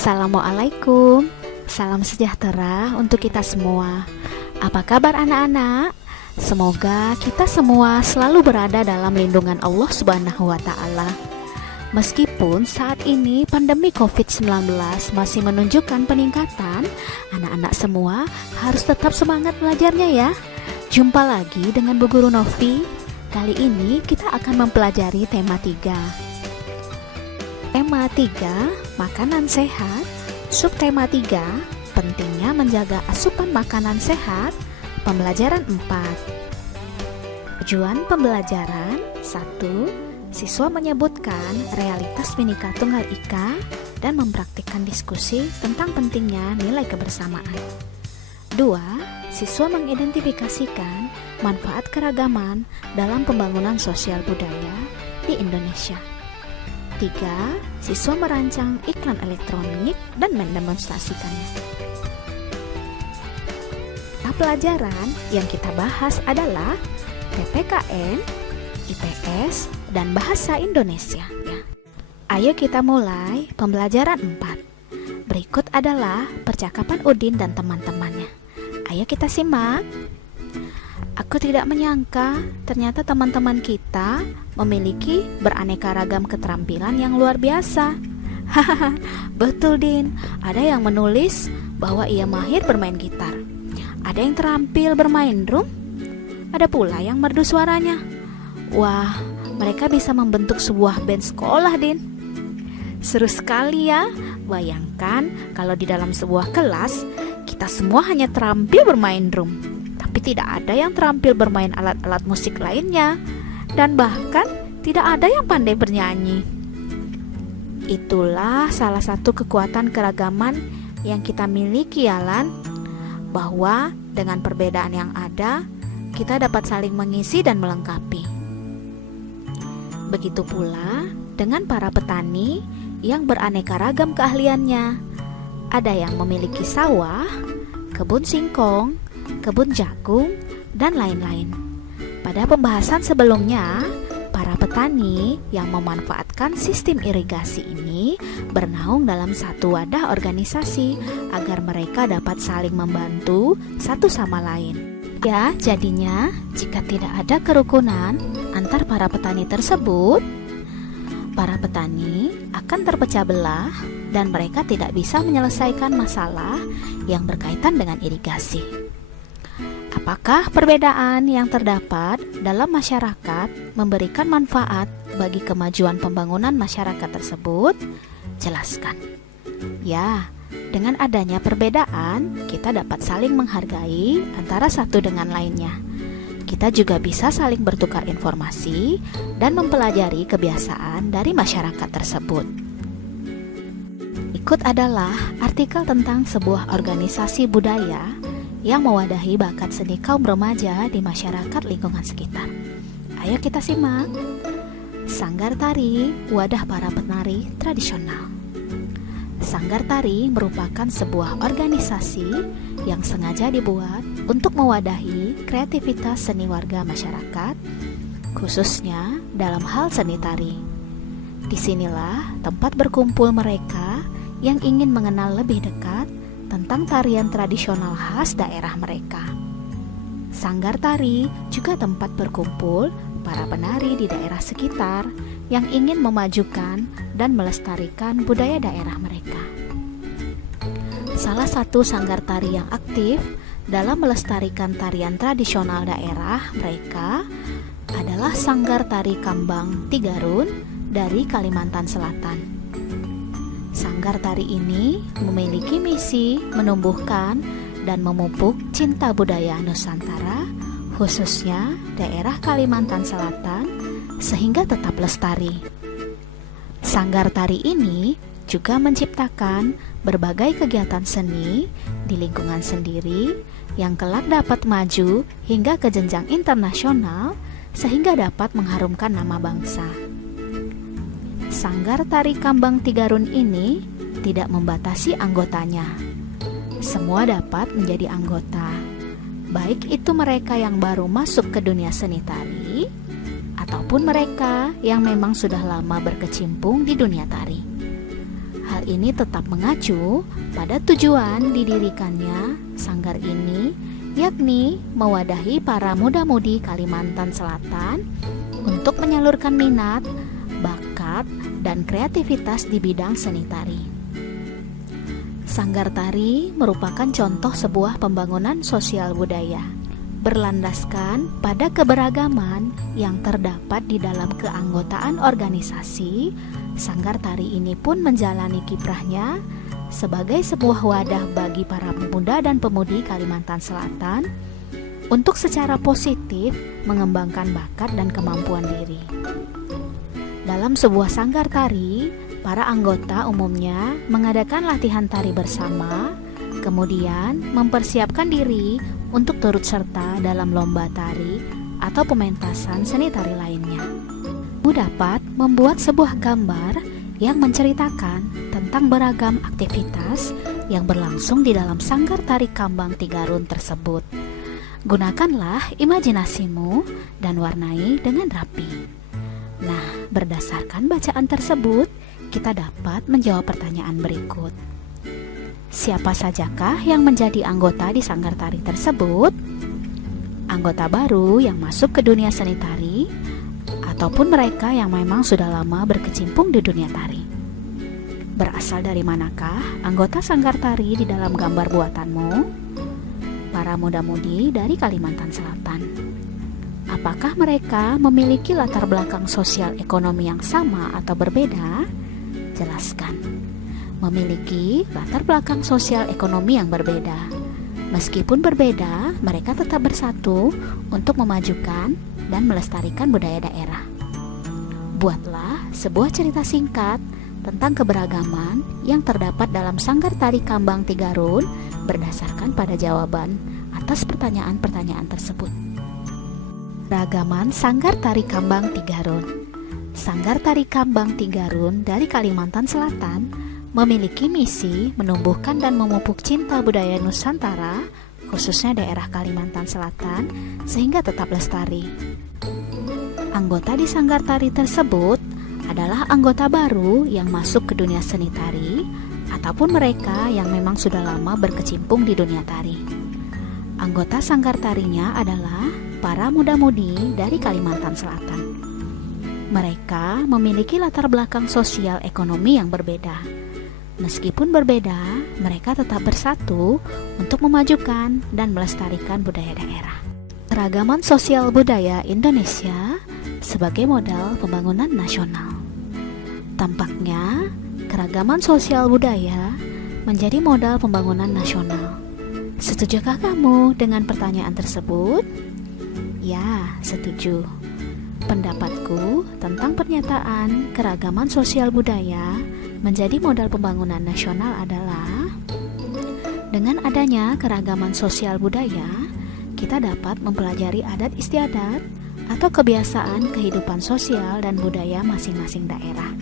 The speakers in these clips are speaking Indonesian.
Assalamualaikum, salam sejahtera untuk kita semua. Apa kabar anak-anak? Semoga kita semua selalu berada dalam lindungan Allah Subhanahu wa Ta'ala. Meskipun saat ini pandemi COVID-19 masih menunjukkan peningkatan, anak-anak semua harus tetap semangat belajarnya ya. Jumpa lagi dengan Bu Guru Novi. Kali ini kita akan mempelajari tema 3. Tema 3, makanan sehat. Subtema 3, pentingnya menjaga asupan makanan sehat. Pembelajaran 4. Tujuan pembelajaran 1. Siswa menyebutkan realitas Bhinneka Tunggal Ika dan mempraktikkan diskusi tentang pentingnya nilai kebersamaan. 2. Siswa mengidentifikasikan manfaat keragaman dalam pembangunan sosial budaya di Indonesia. 3. Siswa merancang iklan elektronik dan mendemonstrasikannya. Pelajaran yang kita bahas adalah PPKN, IPS, dan Bahasa Indonesia ya. Ayo kita mulai pembelajaran 4. Berikut adalah percakapan Udin dan teman-temannya. Ayo kita simak. Aku tidak menyangka ternyata teman-teman kita memiliki beraneka ragam keterampilan yang luar biasa. Hahaha, betul Din. Ada yang menulis bahwa ia mahir bermain gitar. Ada yang terampil bermain drum. Ada pula yang merdu suaranya. Wah, mereka bisa membentuk sebuah band sekolah, Din. Seru sekali ya. Bayangkan kalau di dalam sebuah kelas kita semua hanya terampil bermain drum, tapi tidak ada yang terampil bermain alat-alat musik lainnya, dan bahkan tidak ada yang pandai bernyanyi. Itulah salah satu kekuatan keragaman yang kita miliki, Yalan, bahwa dengan perbedaan yang ada, kita dapat saling mengisi dan melengkapi. Begitu pula dengan para petani yang beraneka ragam keahliannya. Ada yang memiliki sawah, kebun singkong, kebun jagung, dan lain-lain. Pada pembahasan sebelumnya, para petani yang memanfaatkan sistem irigasi ini bernaung dalam satu wadah organisasi agar mereka dapat saling membantu satu sama lain. Ya, jadinya jika tidak ada kerukunan antar para petani tersebut, para petani akan terpecah belah dan mereka tidak bisa menyelesaikan masalah yang berkaitan dengan irigasi. Apakah perbedaan yang terdapat dalam masyarakat memberikan manfaat bagi kemajuan pembangunan masyarakat tersebut? Jelaskan. Ya, dengan adanya perbedaan, kita dapat saling menghargai antara satu dengan lainnya. Kita juga bisa saling bertukar informasi dan mempelajari kebiasaan dari masyarakat tersebut. Berikut adalah artikel tentang sebuah organisasi budaya yang mewadahi bakat seni kaum remaja di masyarakat lingkungan sekitar. Ayo kita simak. Sanggar Tari, wadah para penari tradisional. Sanggar Tari merupakan sebuah organisasi yang sengaja dibuat untuk mewadahi kreativitas seni warga masyarakat, khususnya dalam hal seni tari. Disinilah tempat berkumpul mereka yang ingin mengenal lebih dekat tentang tarian tradisional khas daerah mereka. Sanggar Tari juga tempat berkumpul para penari di daerah sekitar yang ingin memajukan dan melestarikan budaya daerah mereka. Salah satu sanggar tari yang aktif dalam melestarikan tarian tradisional daerah mereka adalah Sanggar Tari Kambang Tigarun dari Kalimantan Selatan. Sanggar tari ini memiliki misi menumbuhkan dan memupuk cinta budaya Nusantara, khususnya daerah Kalimantan Selatan, sehingga tetap lestari. Sanggar tari ini juga menciptakan berbagai kegiatan seni di lingkungan sendiri yang kelak dapat maju hingga ke jenjang internasional sehingga dapat mengharumkan nama bangsa. Sanggar Tari Kambang Tigarun ini tidak membatasi anggotanya. Semua dapat menjadi anggota, baik itu mereka yang baru masuk ke dunia seni tari ataupun mereka yang memang sudah lama berkecimpung di dunia tari. Hal ini tetap mengacu pada tujuan didirikannya sanggar ini, yakni mewadahi para muda-mudi Kalimantan Selatan untuk menyalurkan minat, bakat, dan kreativitas di bidang seni tari. Sanggar tari merupakan contoh sebuah pembangunan sosial budaya, berlandaskan pada keberagaman yang terdapat di dalam keanggotaan organisasi. Sanggar tari ini pun menjalani kiprahnya sebagai sebuah wadah bagi para pemuda dan pemudi Kalimantan Selatan untuk secara positif mengembangkan bakat dan kemampuan diri. Dalam sebuah sanggar tari, para anggota umumnya mengadakan latihan tari bersama, kemudian mempersiapkan diri untuk turut serta dalam lomba tari atau pementasan seni tari lainnya. Dapat membuat sebuah gambar yang menceritakan tentang beragam aktivitas yang berlangsung di dalam sanggar tari Kambang Tigarun tersebut. Gunakanlah imajinasimu dan warnai dengan rapi. Nah, berdasarkan bacaan tersebut, kita dapat menjawab pertanyaan berikut. Siapa sajakah yang menjadi anggota di sanggar tari tersebut? Anggota baru yang masuk ke dunia seni tari, ataupun mereka yang memang sudah lama berkecimpung di dunia tari. Berasal dari manakah anggota sanggar tari di dalam gambar buatanmu? Para muda-mudi dari Kalimantan Selatan. Apakah mereka memiliki latar belakang sosial ekonomi yang sama atau berbeda? Jelaskan. Memiliki latar belakang sosial ekonomi yang berbeda. Meskipun berbeda, mereka tetap bersatu untuk memajukan dan melestarikan budaya daerah. Buatlah sebuah cerita singkat tentang keberagaman yang terdapat dalam sanggar tari Kambang Tigarun berdasarkan pada jawaban atas pertanyaan-pertanyaan tersebut. Ragaman Sanggar Tari Kambang Tigarun. Sanggar Tari Kambang Tigarun dari Kalimantan Selatan memiliki misi menumbuhkan dan memupuk cinta budaya Nusantara, khususnya daerah Kalimantan Selatan, sehingga tetap lestari. Anggota di sanggar tari tersebut adalah anggota baru yang masuk ke dunia seni tari, ataupun mereka yang memang sudah lama berkecimpung di dunia tari. Anggota sanggar tarinya adalah para muda-mudi dari Kalimantan Selatan. Mereka memiliki latar belakang sosial ekonomi yang berbeda. Meskipun berbeda, mereka tetap bersatu untuk memajukan dan melestarikan budaya daerah. Keragaman sosial budaya Indonesia sebagai modal pembangunan nasional. Tampaknya, keragaman sosial budaya menjadi modal pembangunan nasional. Setujukah kamu dengan pertanyaan tersebut? Ya, setuju. Pendapatku tentang pernyataan keragaman sosial budaya menjadi modal pembangunan nasional adalah dengan adanya keragaman sosial budaya, kita dapat mempelajari adat istiadat atau kebiasaan kehidupan sosial dan budaya masing-masing daerah.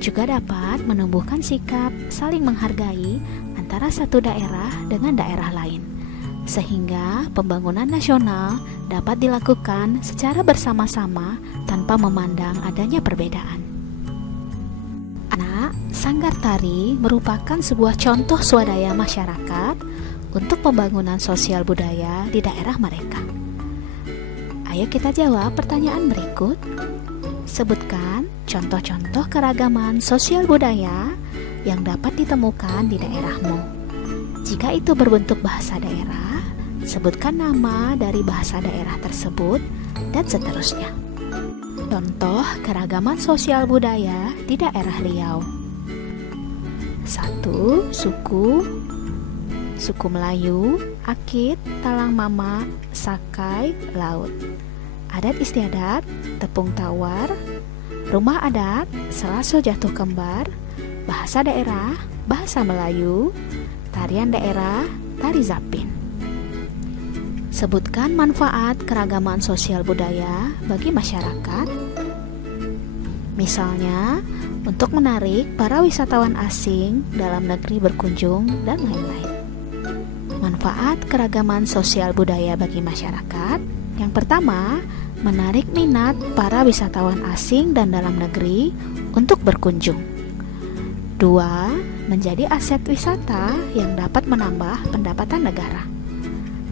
Juga dapat menumbuhkan sikap saling menghargai antara satu daerah dengan daerah lain, sehingga pembangunan nasional dapat dilakukan secara bersama-sama tanpa memandang adanya perbedaan. Sanggar tari merupakan sebuah contoh swadaya masyarakat untuk pembangunan sosial budaya di daerah mereka. Ayo kita jawab pertanyaan berikut. Sebutkan contoh-contoh keragaman sosial budaya yang dapat ditemukan di daerahmu. Jika itu berbentuk bahasa daerah, sebutkan nama dari bahasa daerah tersebut, dan seterusnya. Contoh keragaman sosial budaya di daerah Riau. 1. Suku Melayu, Akit, Talang Mama, Sakai, Laut. Adat istiadat, tepung tawar. Rumah adat, selaso jatuh kembar. Bahasa daerah, bahasa Melayu. Tarian daerah, tari zapin. Sebutkan manfaat keragaman sosial budaya bagi masyarakat. Misalnya, untuk menarik para wisatawan asing dalam negeri berkunjung dan lain-lain. Manfaat keragaman sosial budaya bagi masyarakat. Yang pertama, menarik minat para wisatawan asing dan dalam negeri untuk berkunjung. Dua, menjadi aset wisata yang dapat menambah pendapatan negara.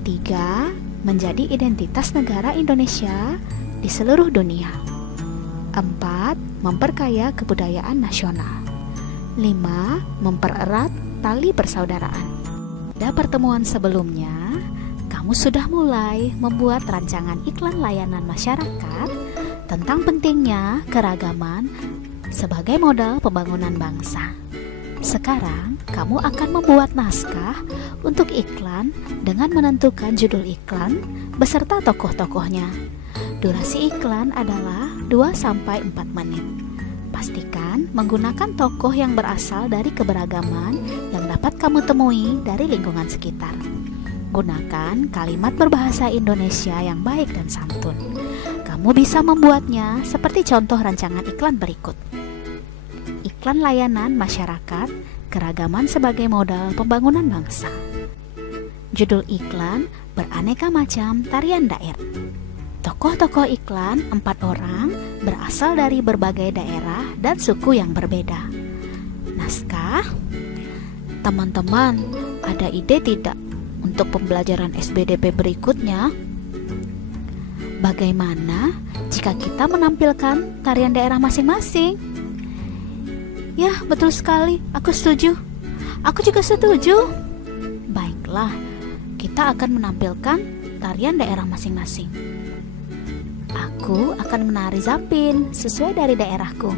Tiga, menjadi identitas negara Indonesia di seluruh dunia. Empat, memperkaya kebudayaan nasional. Lima, mempererat tali persaudaraan. Pada pertemuan sebelumnya, kamu sudah mulai membuat rancangan iklan layanan masyarakat tentang pentingnya keragaman sebagai modal pembangunan bangsa. Sekarang, kamu akan membuat naskah untuk iklan dengan menentukan judul iklan beserta tokoh-tokohnya. Durasi iklan adalah 2-4 menit. Pastikan menggunakan tokoh yang berasal dari keberagaman yang dapat kamu temui dari lingkungan sekitar. Gunakan kalimat berbahasa Indonesia yang baik dan santun. Kamu bisa membuatnya seperti contoh rancangan iklan berikut. Iklan layanan masyarakat, keragaman sebagai modal pembangunan bangsa. Judul iklan beraneka macam tarian daerah. Tokoh-tokoh iklan 4 orang berasal dari berbagai daerah dan suku yang berbeda. Naskah, teman-teman, ada ide tidak untuk pembelajaran SBDP berikutnya? Bagaimana jika kita menampilkan tarian daerah masing-masing? Ya, betul sekali, aku setuju. Aku juga setuju. Baiklah, kita akan menampilkan tarian daerah masing-masing. Aku akan menari zapin sesuai dari daerahku.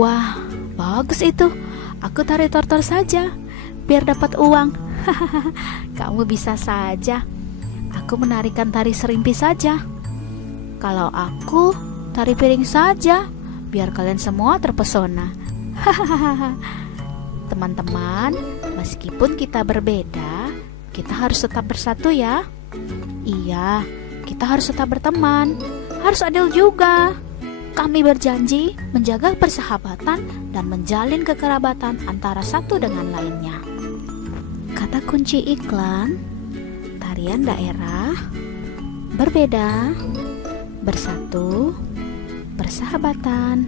Wah, bagus itu. Aku tari tortor saja, biar dapat uang. Kamu bisa saja. Aku menarikan tari serimpi saja. Kalau aku tari piring saja, biar kalian semua terpesona. Teman-teman, meskipun kita berbeda, kita harus tetap bersatu ya. Iya, kita harus tetap berteman. Harus adil juga. Kami berjanji menjaga persahabatan dan menjalin kekerabatan antara satu dengan lainnya. Kata kunci iklan, tarian daerah, berbeda, bersatu, persahabatan,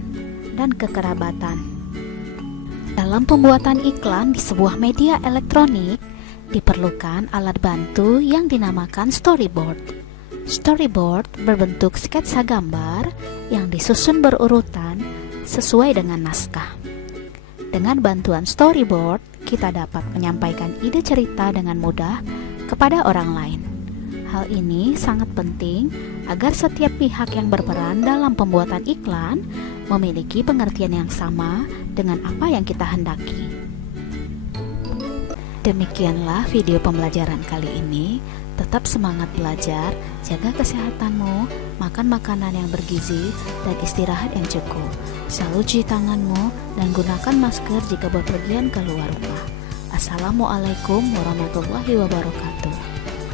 dan kekerabatan. Dalam pembuatan iklan di sebuah media elektronik, diperlukan alat bantu yang dinamakan storyboard. Storyboard berbentuk sketsa gambar yang disusun berurutan sesuai dengan naskah. Dengan bantuan storyboard, kita dapat menyampaikan ide cerita dengan mudah kepada orang lain. Hal ini sangat penting agar setiap pihak yang berperan dalam pembuatan iklan memiliki pengertian yang sama dengan apa yang kita hendaki. Demikianlah video pembelajaran kali ini. Tetap semangat belajar, jaga kesehatanmu, makan makanan yang bergizi, dan istirahat yang cukup. Selalu cuci tanganmu dan gunakan masker jika bepergian keluar rumah. Assalamualaikum warahmatullahi wabarakatuh.